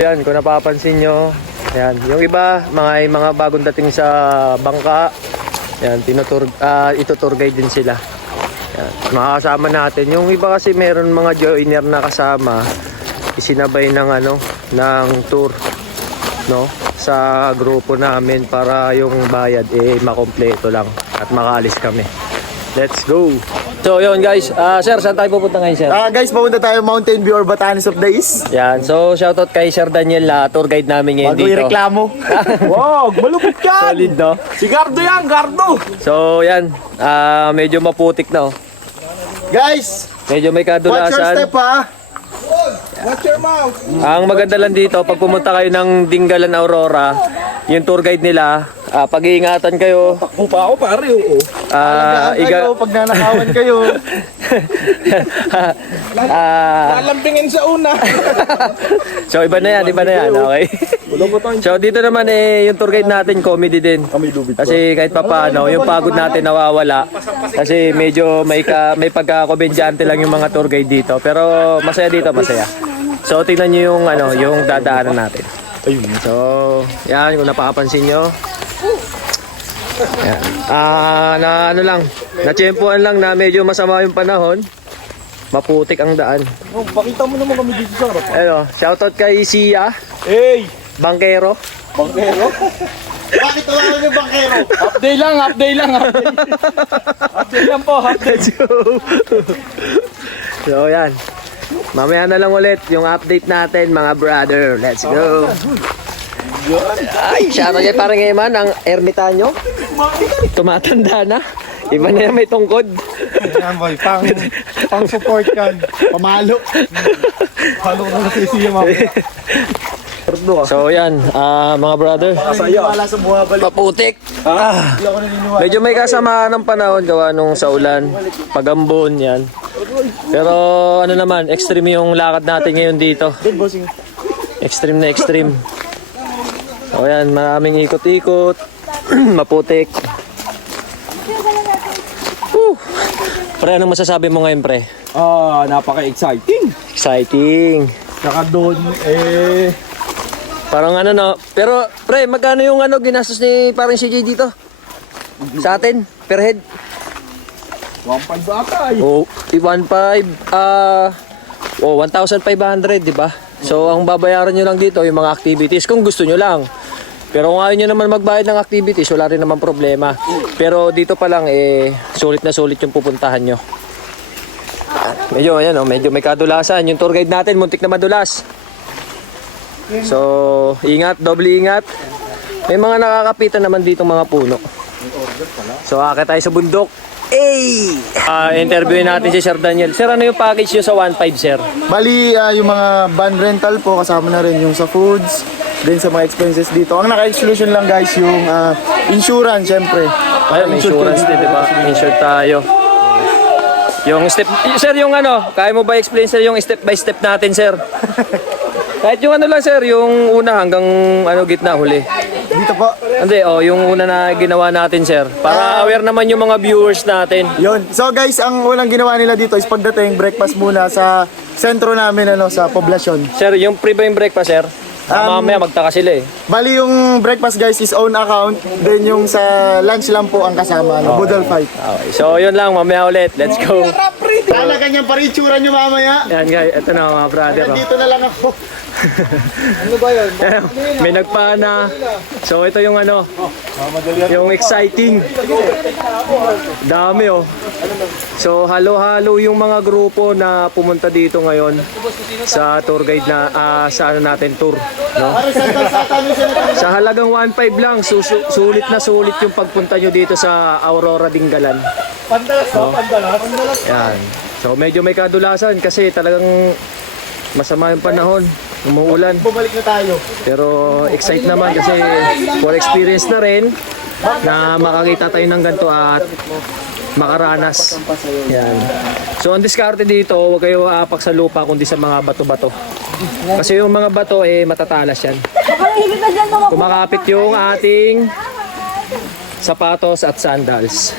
Yan, kung napapansin nyo, yan, yung iba, mga bagong dating sa bangka, yan, itutour guide din sila. Yan, makakasama natin. Yung iba kasi meron mga joiner na kasama, isinabay ng ng tour, no, sa grupo namin para yung bayad makompleto lang at makaalis kami. Let's go! So yun guys, sir, saan tayo pupunta ngayon, sir? Guys, pupunta tayo Mountain View or Batanes of the East. Yan, so shoutout kay Sir Daniel, tour guide namin ngayon Bago dito. yung reklamo. Wow, malupit yan! Solid, no? Si Gardo yan, Gardo! So yan, medyo maputik na, oh. Guys, Medyo may watch your kadulasan. step ha. Watch your mouth. Ang maganda lang dito, pag pumunta kayo ng Dingalan Aurora, yung tour guide nila, pag-iingatan kayo. Takbo pa ako pare, oo. Pag nanakawan kayo. Lalambingin sa una. So iba na yan, okay? So dito naman yung tour guide natin, comedy din. Kasi kahit papaano, yung pagod natin nawawala. Kasi medyo may pagkakomedyante lang yung mga tour guide dito. Pero masaya dito, masaya. So tingnan nyo yung dadaanan natin. So, yan, kung napapansin nyo. Yan. Na-tsempuan lang na medyo masama yung panahon. Maputik ang daan. Pakita mo naman kami dito, Sarap. Shoutout kay Sia, Hey! Bangkero. Bangkero? Bakit tawagan yung bangkero? Update lang. Update lang po, Let's go. So, yan. Mamaya na lang ulit yung update natin, mga brother. Let's go. Ay, shoutout kay parang Eman, ang ermitanyo. Tumatanda na. Iba na yan, may tungkod. Yan boy, pang support kan. Pamalo. Palo na kasi siya mamaya. So yan, mga brother. Wala sa buhabalik. Maputik. Hindi ako naniniwala. Medyo may kasamaan ng panahon gawa nung sa ulan, pagambon yan. Pero naman, extreme yung lakad natin ngayon dito. Extreme na extreme. So yan, maraming ikot-ikot. Maputik. Pre, anong masasabi mo ngayon, pre? Napaka-exciting. Exciting. Saka doon, Parang no. Pero, pre, magkano yung ginastos ni parang CJ dito? Sa atin, per head? 1.5 ata eh. Oh, 1.5, 1,500, di ba? So, ang babayaran nyo lang dito, yung mga activities, kung gusto nyo lang. Pero kung ayaw nyo naman magbayad ng activities, wala rin naman problema. Pero dito pa lang, sulit na sulit yung pupuntahan nyo. Medyo may kadulasan. Yung tour guide natin, muntik na madulas. So, ingat, doble ingat. May mga nakakapitan naman dito mga puno. So, akit tayo sa bundok. Interviewin natin si Sir Daniel. Sir, ano yung package nyo sa 1.5, sir? Bali, yung mga van rental po, kasama na rin yung sa foods, din sa mga expenses dito. Ang naka-exclusion lang guys, yung insurance, syempre. Ayun, insurance din, di ba? Insured tayo. Yung step, sir, yung kaya mo ba explain, sir, yung step by step natin, sir? Kahit yung lang, sir, yung una hanggang gitna, huli. Dito po. Hindi, yung una na ginawa natin, sir. Para aware naman yung mga viewers natin. Yun. So guys, ang unang ginawa nila dito is pagdating, breakfast muna sa sentro namin, sa poblasyon. Sir, yung pre ba yung breakfast, sir? Mamaya magtaka sila eh. Bali yung breakfast guys is own account, then yung sa lunch lang po ang kasama, Budol fight. Okay, so yun lang, mamaya ulit. Let's go. Talaga niyang paritsura niyo mamaya. Yan guys, ito na mga brother. Dito na lang ako. Ano ba yun? May nagpana. So ito yung yung exciting. Dami So halo-halo yung mga grupo na pumunta dito ngayon sa tour guide na sa natin tour, no? Sa halagang 1.5 lang, sulit na sulit yung pagpunta nyo dito sa Aurora Dingalan. Pandalas, no? Pandalas. Yan. So medyo may kadulasan kasi talagang masama yung panahon. Umuulan. Bumalik na tayo. Pero excite naman kasi for experience na rin na makakita tayo ng ganito at makaranas. Yan. So ang diskarte dito, huwag kayo aapak sa lupa kundi sa mga bato-bato. Kasi yung mga bato matatalas yan. Kumakapit yung ating sapatos at sandals.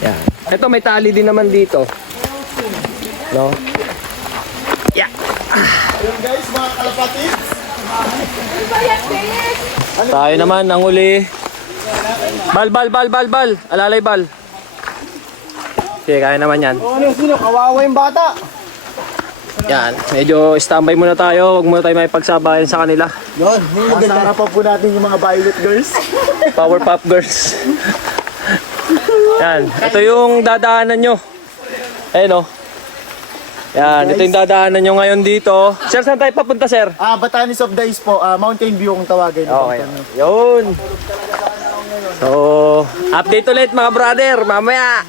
Yan. Ito may tali din naman dito. No? Ayun guys, mga kalapati. Tayo naman ang uli. Bal. Alalay bal. Okay, kaya naman yan. Ano sino? Kawawa yung bata. Yan, medyo standby muna tayo. Huwag muna tayo may pagsabayan sa kanila. Yun, maganda pa po natin yung mga Violet Girls. Powerpuff Girls. Yan, ito yung dadaanan nyo. Ayun o. Yan, ito yung dadaanan nyo ngayon dito. Sir, saan tayo papunta, sir? Batanes of the East po. Mountain View kung tawagin. Okay, yun. So, update ulit mga brother, mamaya.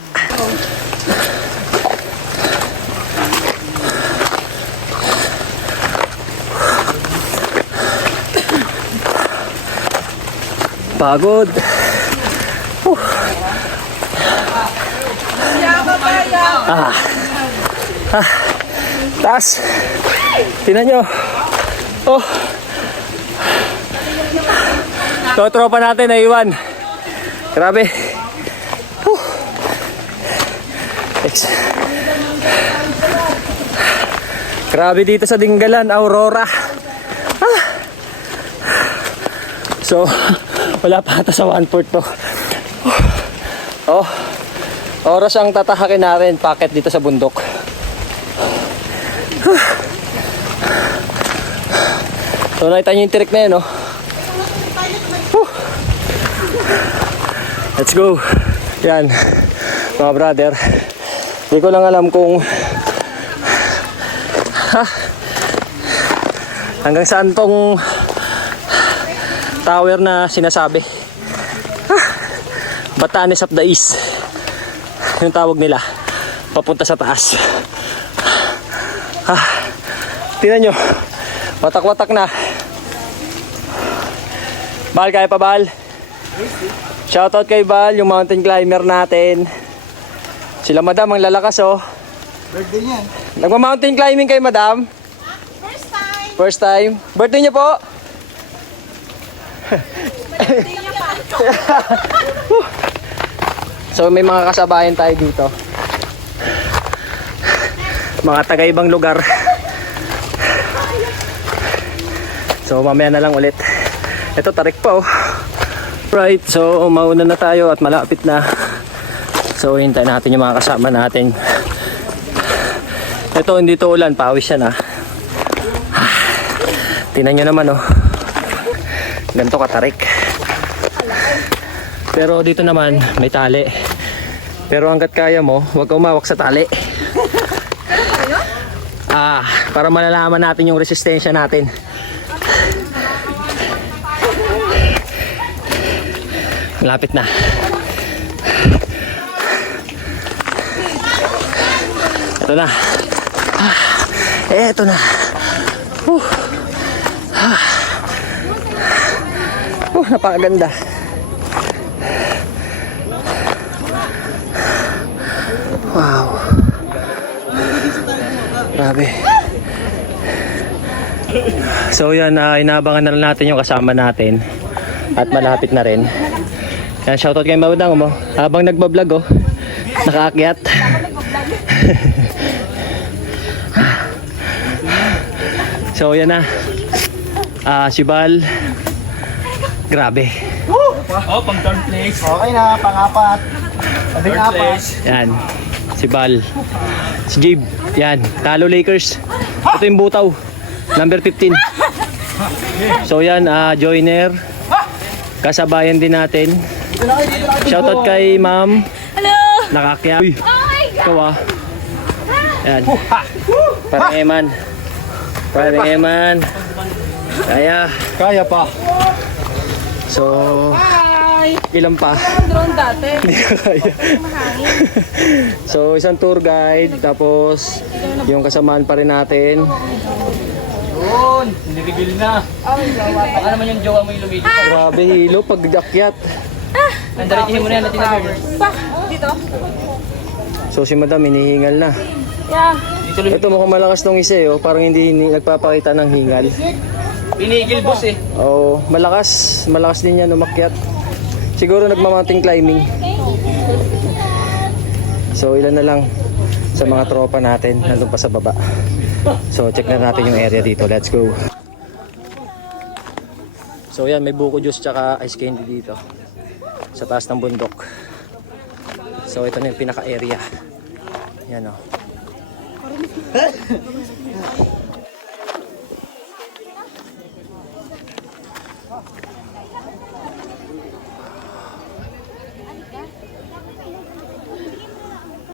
Pagod. Taas. Tingnan nyo. Oh. Ito, tropa natin na iwan. Grabe. Grabe dito sa Dinggalan, Aurora. So, wala pa ata sa 1/4 to. Oh, oras ang tatahakin natin, packet dito sa bundok. So, nakita nyo yung trick na yun, no? Let's go. Yan, mga brother. Hindi ko lang alam kung hanggang saan tong tower na sinasabi. Batanes of the East yung tawag nila, papunta sa taas. Tingnan nyo, watak-watak na. Bal, kaya pa Bal? Shoutout kay Bal, yung mountain climber natin. Sila madam ang lalakas oh. Birthday niyan. Nagma-mountain climbing kay madam? First time. First time. Birthday niyo po? So may mga kasabayan tayo dito. Mga taga-ibang lugar. So mamaya na lang ulit. Ito tarik pa oh. Right, so mauna na tayo at malapit na. So hintayin natin yung mga kasama natin. Ito hindi to ulan, pawis yan ah. Tingnan nyo naman oh. Ganito katarik. Pero dito naman may tali. Pero hanggat kaya mo, huwag ka umawak sa tali. Para malalaman natin yung resistensya natin. Malapit na. Ito na. Eto na. Napakaganda. Wow. Grabe. So yan, inaabangan na lang natin yung kasama natin. At malapit na rin. Yan, shoutout kay Maudang mo. Habang nagbablog oh. Nakaakyat. So yan na. Si Bal. Grabe. Oh, pang third place. Okay na, pang-apat. Third place. Yan. Si Bal. Si Jib. Yan. Talo Lakers. Ito yung butaw. Number 15. So yan, joiner. Kasabayan din natin. Shoutout kay Ma'am. Hello. Nakakyat. Uy. Oh my God. Ikaw ah. Yan. Parang Eman. Parang Eman. Kaya. Kaya pa. So, Hi. ilan pa? Drone dati. Hindi ka kaya. Mahangin. So, isang tour guide. Tapos, yung kasamaan pa rin natin. Yun, nireveal na. Baka naman yung jowa mo yung lumilip. Grabe hilo pag akyat. Andalikihin mo na yan natin na Pa, dito. So, si madam hinihingal na. Yeah. Ito mukhang malakas tong isa eh. Oh. Parang hindi nagpapakita ng hingal. Pinigil boss eh. Oo, malakas. Malakas din yan umakyat. Siguro nagma-mountain climbing. So ilan na lang sa mga tropa natin nandun pa sa baba. So check na natin yung area dito. Let's go. So yan, may buko juice tsaka ice candy dito sa taas ng bundok. So ito na yung pinaka-area. Yan o.